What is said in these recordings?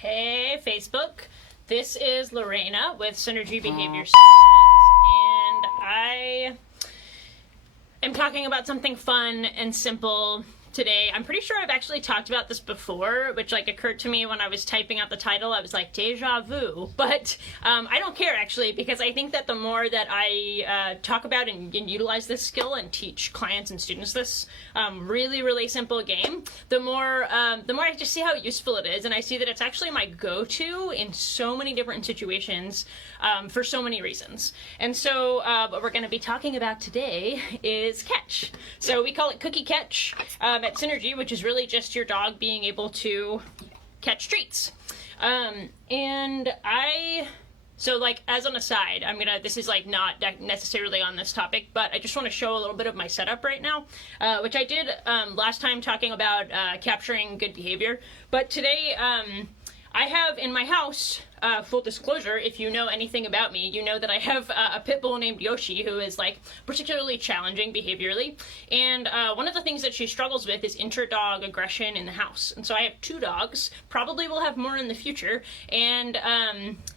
Hey, Facebook. This is Lorena with Synergy Behavior Solutions, and I am talking about something fun and simple today. I'm pretty sure I've actually talked about this before, which occurred to me when I was typing out the title. I was like, deja vu. But I don't care, actually, because I think that the more that I talk about and utilize this skill and teach clients and students this really simple game, the more I just see how useful it is, and I see that it's actually my go-to in so many different situations for so many reasons. And so what we're going to be talking about today is catch. So we call it cookie catch at Synergy, which is really just your dog being able to catch treats. So as an aside, this is not necessarily on this topic, but I just want to show a little bit of my setup right now, which I did last time talking about capturing good behavior. But today, I have in my house, full disclosure, if you know anything about me, you know that I have a pit bull named Yoshi who is particularly challenging behaviorally. And one of the things that she struggles with is inter-dog aggression in the house. And so I have 2 dogs, probably will have more in the future. And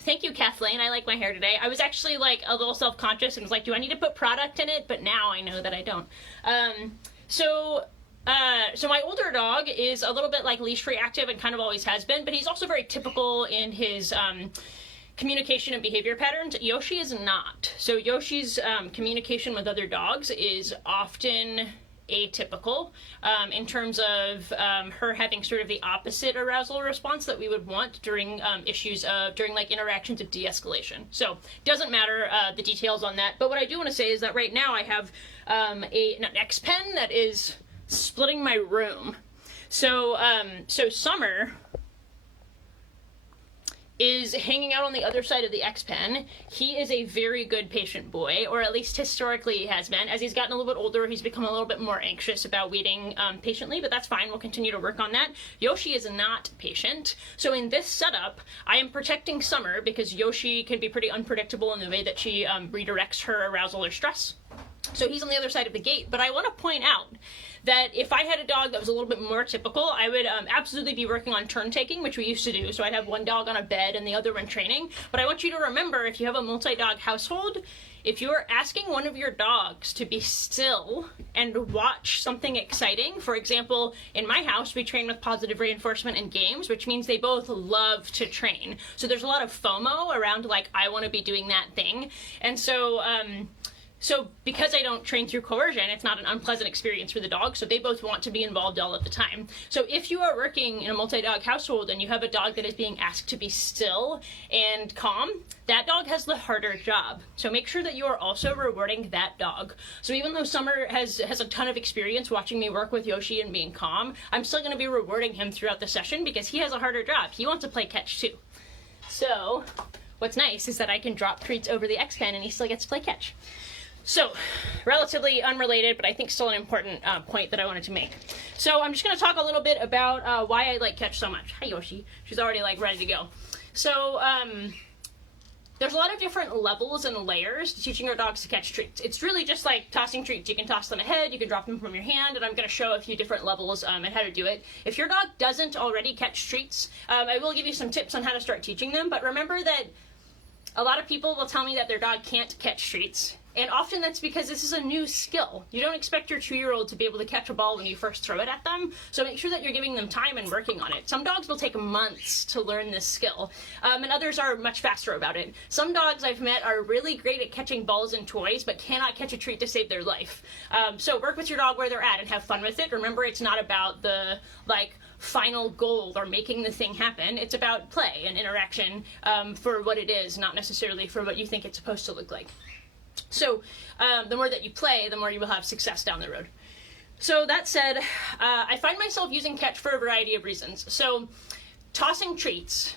thank you, Kathleen. I like my hair today. I was actually a little self-conscious and was like, do I need to put product in it? But now I know that I don't. So my older dog is a little bit leash reactive and kind of always has been, but he's also very typical in his communication and behavior patterns. Yoshi is not. So Yoshi's communication with other dogs is often atypical in terms of her having sort of the opposite arousal response that we would want during during interactions of de-escalation. So doesn't matter the details on that, but what I do want to say is that right now I have an X pen that is splitting my room. So Summer is hanging out on the other side of the X pen. He is a very good patient boy, or at least historically he has been. As he's gotten a little bit older, he's become a little bit more anxious about waiting patiently, but that's fine. We'll continue to work on that. Yoshi is not patient. So in this setup, I am protecting Summer because Yoshi can be pretty unpredictable in the way that she redirects her arousal or stress. So he's on the other side of the gate, but I want to point out that if I had a dog that was a little bit more typical, I would absolutely be working on turn taking, which we used to do. So I'd have one dog on a bed and the other one training. But I want you to remember, if you have a multi-dog household, if you're asking one of your dogs to be still and watch something exciting, for example, in my house, we train with positive reinforcement and games, which means they both love to train. So there's a lot of FOMO around I want to be doing that thing. And so because I don't train through coercion, it's not an unpleasant experience for the dog, so they both want to be involved all of the time. So if you are working in a multi-dog household and you have a dog that is being asked to be still and calm, that dog has the harder job. So make sure that you are also rewarding that dog. So even though Summer has a ton of experience watching me work with Yoshi and being calm, I'm still going to be rewarding him throughout the session because he has a harder job. He wants to play catch too. So what's nice is that I can drop treats over the X pen and he still gets to play catch. So, relatively unrelated, but I think still an important point that I wanted to make. So I'm just going to talk a little bit about why I like catch so much. Hi, Yoshi. She's already ready to go. So there's a lot of different levels and layers to teaching our dogs to catch treats. It's really just like tossing treats. You can toss them ahead, you can drop them from your hand, and I'm going to show a few different levels and how to do it. If your dog doesn't already catch treats, I will give you some tips on how to start teaching them, but remember that a lot of people will tell me that their dog can't catch treats. And often that's because this is a new skill. You don't expect your 2-year-old to be able to catch a ball when you first throw it at them, so make sure that you're giving them time and working on it. Some dogs will take months to learn this skill, and others are much faster about it. Some dogs I've met are really great at catching balls and toys, but cannot catch a treat to save their life. So work with your dog where they're at and have fun with it. Remember, it's not about the, final goal or making the thing happen. It's about play and interaction for what it is, not necessarily for what you think it's supposed to look like. So the more that you play, the more you will have success down the road. So that said, I find myself using catch for a variety of reasons. So tossing treats,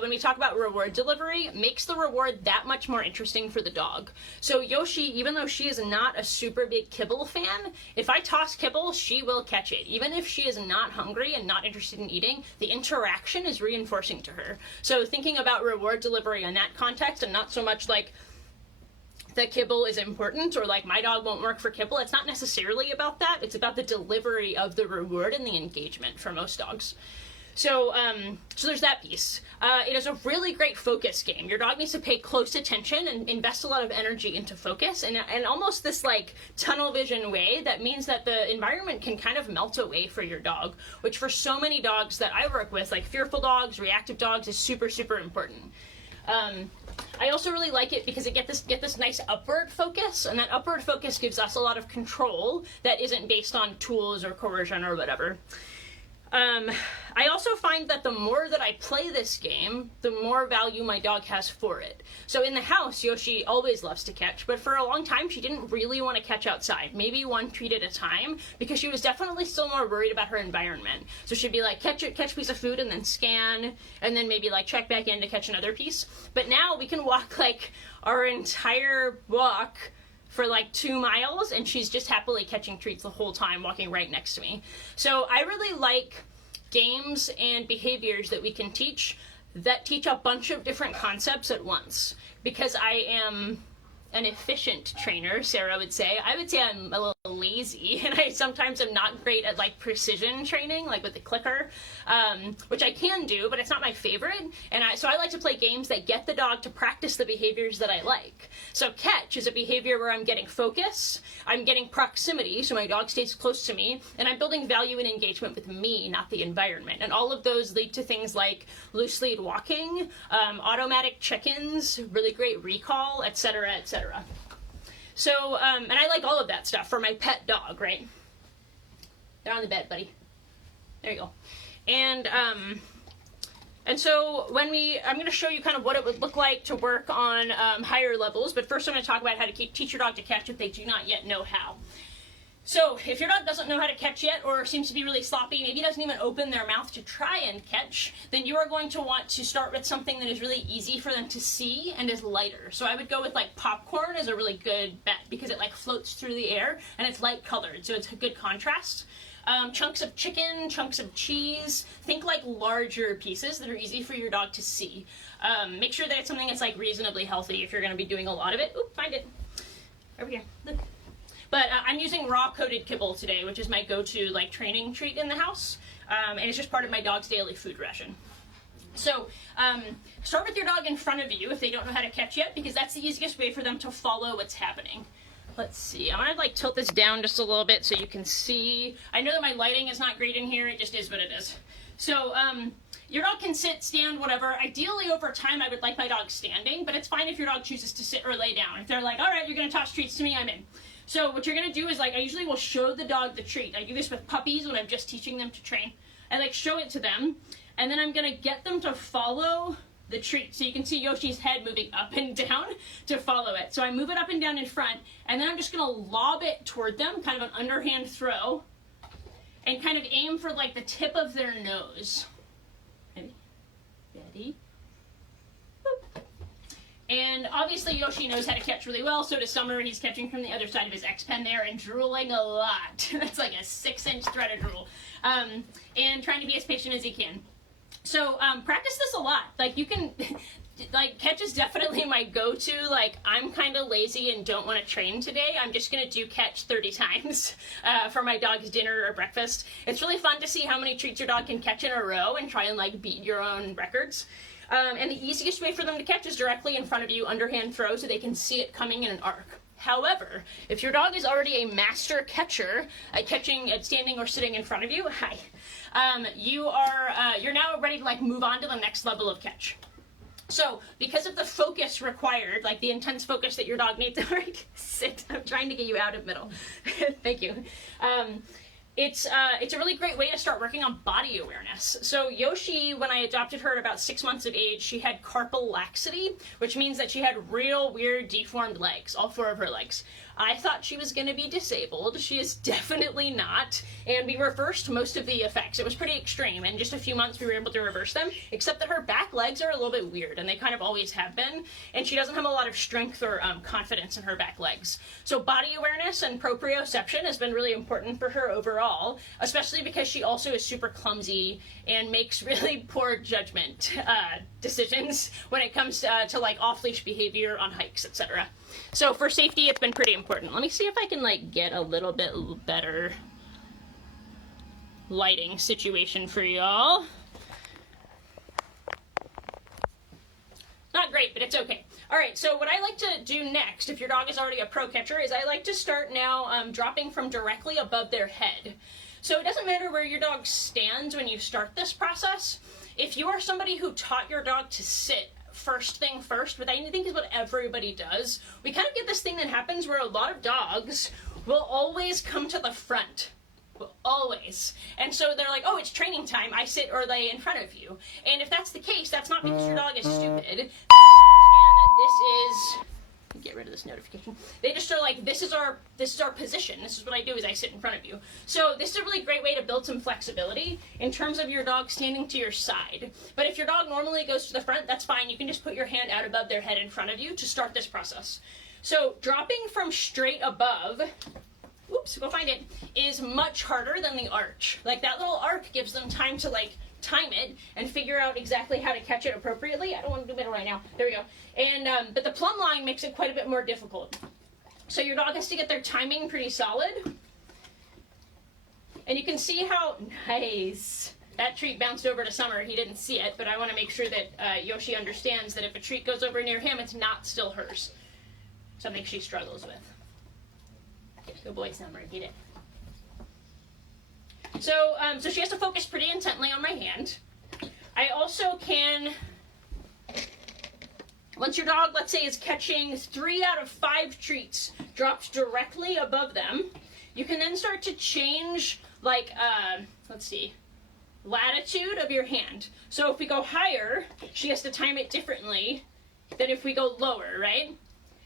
when we talk about reward delivery, makes the reward that much more interesting for the dog. So Yoshi, even though she is not a super big kibble fan, if I toss kibble, she will catch it. Even if she is not hungry and not interested in eating, the interaction is reinforcing to her. So thinking about reward delivery in that context and not so much that kibble is important or my dog won't work for kibble. It's not necessarily about that. It's about the delivery of the reward and the engagement for most dogs. So there's that piece. It is a really great focus game. Your dog needs to pay close attention and invest a lot of energy into focus, and almost this like tunnel vision way that means that the environment can kind of melt away for your dog, which for so many dogs that I work with, like fearful dogs, reactive dogs, is super, super important. I also really like it because it get this nice upward focus, and that upward focus gives us a lot of control that isn't based on tools or coercion or whatever. I also find that the more that I play this game, the more value my dog has for it. So in the house, Yoshi always loves to catch, but for a long time she didn't really want to catch outside, maybe one treat at a time, because she was definitely still more worried about her environment. So she'd be like, catch a piece of food and then scan, and then maybe like check back in to catch another piece. But now we can walk like our entire walk for like 2 miles, and she's just happily catching treats the whole time, walking right next to me. So I really like games and behaviors that we can teach that teach a bunch of different concepts at once. Because I am an efficient trainer, Sarah would say. I would say I'm a little lazy, and I sometimes am not great at like precision training, like with the clicker, which I can do, but it's not my favorite. And so I like to play games that get the dog to practice the behaviors that I like. So catch is a behavior where I'm getting focus, I'm getting proximity, so my dog stays close to me, and I'm building value and engagement with me, not the environment. And all of those lead to things like loose lead walking, automatic check-ins, really great recall, etc., etc. So, and I like all of that stuff for my pet dog, right? They're on the bed, buddy. There you go. And so I'm going to show you kind of what it would look like to work on higher levels, but first I'm going to talk about how to teach your dog to catch if they do not yet know how. So if your dog doesn't know how to catch yet, or seems to be really sloppy, maybe doesn't even open their mouth to try and catch, then you are going to want to start with something that is really easy for them to see and is lighter. So I would go with like popcorn as a really good bet, because it like floats through the air and it's light colored, so it's a good contrast. Chunks of chicken, chunks of cheese, think like larger pieces that are easy for your dog to see. Make sure that it's something that's like reasonably healthy if you're going to be doing a lot of it. Oop, find it. Over here. Look. But I'm using raw coated kibble today, which is my go-to like training treat in the house, and it's just part of my dog's daily food ration. So start with your dog in front of you if they don't know how to catch yet, because that's the easiest way for them to follow what's happening. Let's see, I'm gonna like tilt this down just a little bit so you can see. I know that my lighting is not great in here, it just is what it is. So your dog can sit, stand, whatever. Ideally over time I would like my dog standing, but it's fine if your dog chooses to sit or lay down. If they're like, all right, you're gonna toss treats to me, I'm in. So what you're going to do is, like, I usually will show the dog the treat. I do this with puppies when I'm just teaching them to train. I, like, show it to them, and then I'm going to get them to follow the treat. So you can see Yoshi's head moving up and down to follow it. So I move it up and down in front, and then I'm just going to lob it toward them, kind of an underhand throw, and kind of aim for, like, the tip of their nose. Ready? Ready? Boop. And obviously Yoshi knows how to catch really well, so does Summer. He's catching from the other side of his X-Pen there and drooling a lot. That's like a 6-inch thread of drool. And trying to be as patient as he can. So practice this a lot. Like you can, like catch is definitely my go-to. Like I'm kind of lazy and don't want to train today. I'm just going to do catch 30 times for my dog's dinner or breakfast. It's really fun to see how many treats your dog can catch in a row and try and like beat your own records. And the easiest way for them to catch is directly in front of you, underhand throw, so they can see it coming in an arc. However, if your dog is already a master catcher at catching at standing or sitting in front of you, you're now ready to like move on to the next level of catch. So, because of the focus required, like the intense focus that your dog needs to sit, I'm trying to get you out of middle. Thank you. It's a really great way to start working on body awareness. So Yoshi, when I adopted her at about 6 months of age, she had carpal laxity, which means that she had real weird deformed legs, all 4 of her legs. I thought she was going to be disabled. She is definitely not, and we reversed most of the effects. It was pretty extreme. In just a few months we were able to reverse them, except that her back legs are a little bit weird, and they kind of always have been, and she doesn't have a lot of strength or confidence in her back legs. So body awareness and proprioception has been really important for her overall, especially because she also is super clumsy and makes really poor judgment decisions when it comes to like off-leash behavior on hikes, etc. So for safety, it's been pretty important. Let me see if I can like get a little bit better lighting situation for y'all. great, but it's okay. All right, so what I like to do next, if your dog is already a pro catcher, is I like to start now dropping from directly above their head. So it doesn't matter where your dog stands when you start this process. If you are somebody who taught your dog to sit first thing first, which I think is what everybody does, we kind of get this thing that happens where a lot of dogs will always come to the front. Always. And so they're like, oh, it's training time, I sit or lay in front of you. And if that's the case, that's not because your dog is stupid. They understand that this is, get rid of this notification. They just are like, this is our position. This is what I do, is I sit in front of you. So this is a really great way to build some flexibility in terms of your dog standing to your side. But if your dog normally goes to the front, that's fine. You can just put your hand out above their head in front of you to start this process. So dropping from straight above, oops, go find it, is much harder than the arch. Like, that little arc gives them time to like time it and figure out exactly how to catch it appropriately. I don't want to do middle right now. There we go. And but the plumb line makes it quite a bit more difficult. So your dog has to get their timing pretty solid. And you can see how nice that treat bounced over to Summer. He didn't see it, but I want to make sure that Yoshi understands that if a treat goes over near him, it's not still hers. Something she struggles with. Good boy, Summer, get it. So, so she has to focus pretty intently on my hand. I also can, once your dog, let's say, is catching 3 out of 5 treats dropped directly above them, you can then start to change, like, let's see, latitude of your hand. So if we go higher, she has to time it differently than if we go lower, right?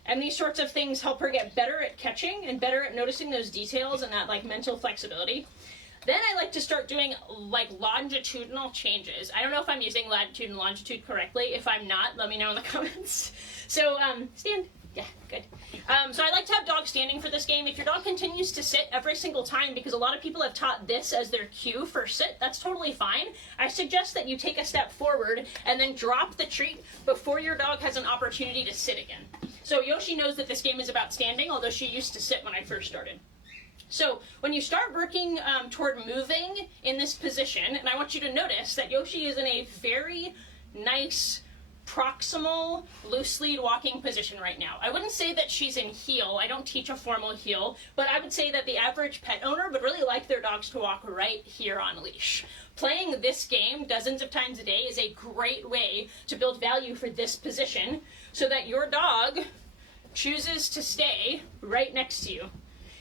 And these sorts of things help her get better at catching and better at noticing those details and that like mental flexibility. Then I like to start doing like longitudinal changes. I don't know if I'm using latitude and longitude correctly. If I'm not, let me know in the comments. So stand. Yeah, good. So I like to have dogs standing for this game. If your dog continues to sit every single time, because a lot of people have taught this as their cue for sit, that's totally fine. I suggest that you take a step forward and then drop the treat before your dog has an opportunity to sit again. So Yoshi knows that this game is about standing, although she used to sit when I first started. So when you start working toward moving in this position, and I want you to notice that Yoshi is in a very nice proximal, loose lead walking position right now. I wouldn't say that she's in heel. I don't teach a formal heel, but I would say that the average pet owner would really like their dogs to walk right here on leash. Playing this game dozens of times a day is a great way to build value for this position so that your dog chooses to stay right next to you.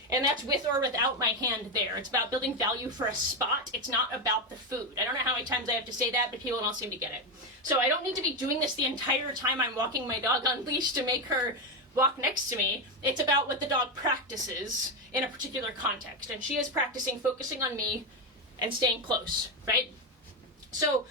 And that's with or without my hand there. It's about building value for a spot. It's not about the food. I don't know how many times I have to say that, but people don't seem to get it. So I don't need to be doing this the entire time I'm walking my dog on leash to make her walk next to me. It's about what the dog practices in a particular context. And she is practicing focusing on me and staying close, right? So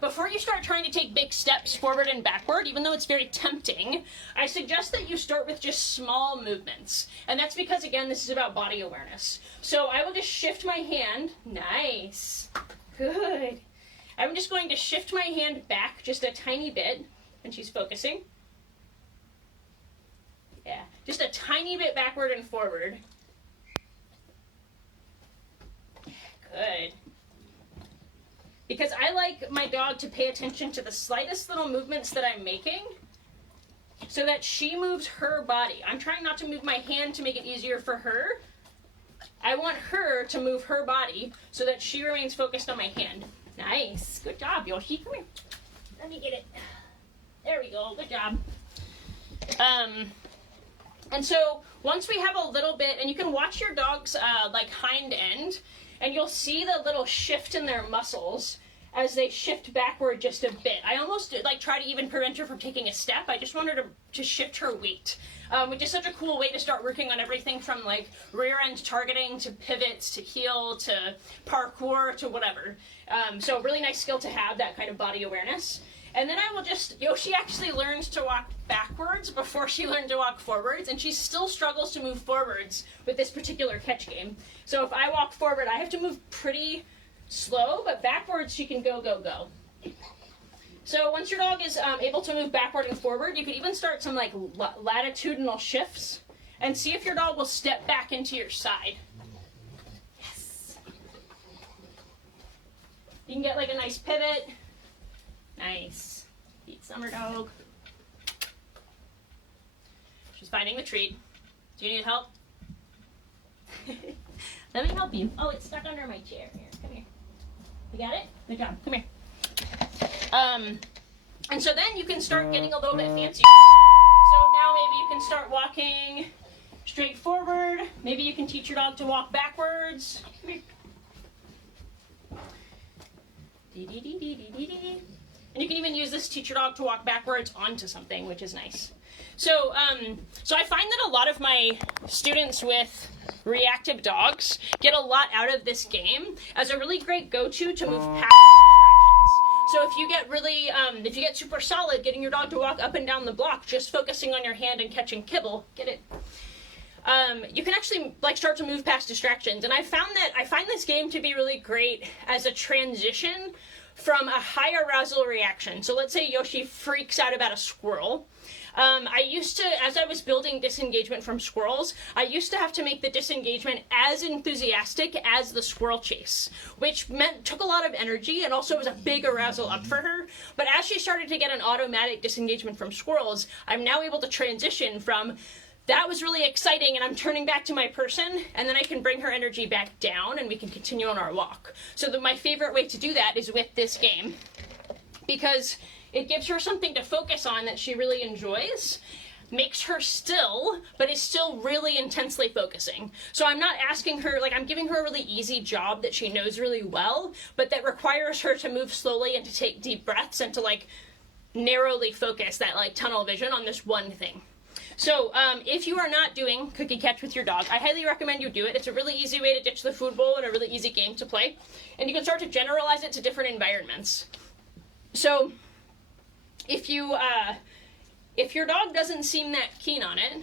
before you start trying to take big steps forward and backward, even though it's very tempting, I suggest that you start with just small movements. And that's because, again, this is about body awareness. So I will just shift my hand. Nice. Good. I'm just going to shift my hand back just a tiny bit when she's focusing. Yeah, just a tiny bit backward and forward. Good. Because I like my dog to pay attention to the slightest little movements that I'm making so that she moves her body. I'm trying not to move my hand to make it easier for her. I want her to move her body so that she remains focused on my hand. Nice. Good job, Yoshi. Come here. Let me get it. There we go. Good job. And so once we have a little bit, and you can watch your dog's like hind end, and you'll see the little shift in their muscles as they shift backward just a bit. I almost like try to even prevent her from taking a step. I just want her to shift her weight, which is such a cool way to start working on everything from like rear end targeting to pivots to heel to parkour to whatever. So a really nice skill to have, that kind of body awareness. And then I will just, Yoshi actually learns to walk backwards before she learned to walk forwards, and she still struggles to move forwards with this particular catch game. So if I walk forward, I have to move pretty slow, but backwards she can go, go, go. So once your dog is able to move backward and forward, you could even start some like latitudinal shifts and see if your dog will step back into your side. Yes. You can get like a nice pivot. Nice. Beat Summer Dog. She's finding the treat. Do you need help? Let me help you. Oh, it's stuck under my chair. Here, come here. You got it? Good job. Come here. And so then you can start getting a little bit fancy. So now maybe you can start walking straight forward. Maybe you can teach your dog to walk backwards. Come here. And you can even use this to teach your dog to walk backwards onto something, which is nice. So, so I find that a lot of my students with reactive dogs get a lot out of this game as a really great go-to to move past distractions. So if you get really, if you get super solid getting your dog to walk up and down the block, just focusing on your hand and catching kibble, get it? You can actually like start to move past distractions. And I find this game to be really great as a transition from a high arousal reaction. So let's say Yoshi freaks out about a squirrel. I used to, as I was building disengagement from squirrels, I used to have to make the disengagement as enthusiastic as the squirrel chase, which took a lot of energy and also was a big arousal up for her. But as she started to get an automatic disengagement from squirrels, I'm now able to transition from that was really exciting and I'm turning back to my person, and then I can bring her energy back down and we can continue on our walk. So my favorite way to do that is with this game, because it gives her something to focus on that she really enjoys, makes her still, but is still really intensely focusing. So I'm not asking her, like I'm giving her a really easy job that she knows really well, but that requires her to move slowly and to take deep breaths and to like narrowly focus that like tunnel vision on this one thing. So if you are not doing cookie catch with your dog, I highly recommend you do it. It's a really easy way to ditch the food bowl and a really easy game to play. And you can start to generalize it to different environments. So if your dog doesn't seem that keen on it,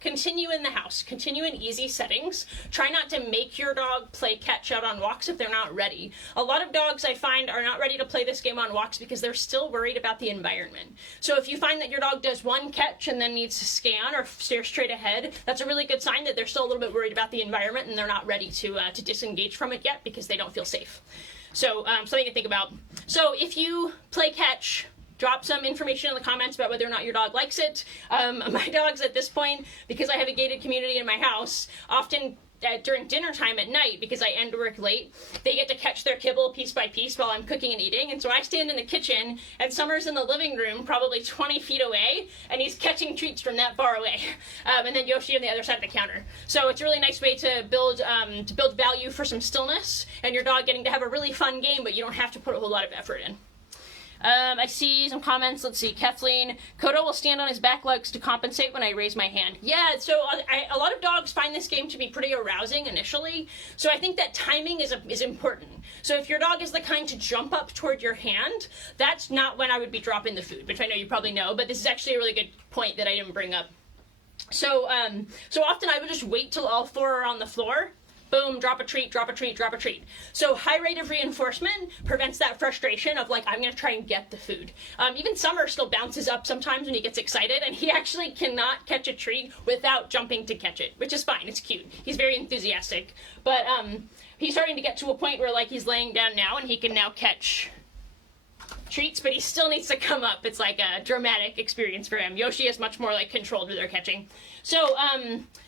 continue in the house. Continue in easy settings. Try not to make your dog play catch out on walks if they're not ready. A lot of dogs I find are not ready to play this game on walks because they're still worried about the environment. So if you find that your dog does one catch and then needs to scan or stare straight ahead, that's a really good sign that they're still a little bit worried about the environment and they're not ready to disengage from it yet because they don't feel safe. So something to think about. So if you play catch, drop some information in the comments about whether or not your dog likes it. My dogs at this point, because I have a gated community in my house, often during dinner time at night, because I end work late, they get to catch their kibble piece by piece while I'm cooking and eating. And so I stand in the kitchen and Summer's in the living room, probably 20 feet away, and he's catching treats from that far away. And then Yoshi on the other side of the counter. So it's a really nice way to build value for some stillness and your dog getting to have a really fun game, but you don't have to put a whole lot of effort in. I see some comments. Let's see. Kathleen, Kodo will stand on his back legs to compensate when I raise my hand. Yeah, so a lot of dogs find this game to be pretty arousing initially. So I think that timing is important. So if your dog is the kind to jump up toward your hand, that's not when I would be dropping the food, which I know you probably know, but this is actually a really good point that I didn't bring up. So often I would just wait till all four are on the floor. Boom, drop a treat, drop a treat, drop a treat. So high rate of reinforcement prevents that frustration of like, I'm going to try and get the food. Even Summer still bounces up sometimes when he gets excited, and he actually cannot catch a treat without jumping to catch it, which is fine. It's cute. He's very enthusiastic. But he's starting to get to a point where like he's laying down now and he can now catch treats, but he still needs to come up. It's like a dramatic experience for him. Yoshi is much more like controlled with their catching. So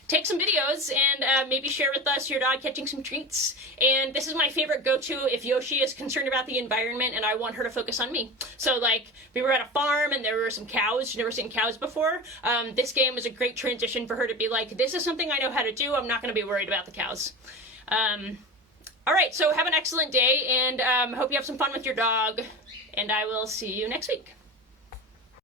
take some videos and maybe share with us your dog catching some treats. And this is my favorite go-to if Yoshi is concerned about the environment and I want her to focus on me. So like we were at a farm and there were some cows. She'd never seen cows before. This game was a great transition for her to be like, this is something I know how to do. I'm not going to be worried about the cows. All right, so have an excellent day and hope you have some fun with your dog. And I will see you next week.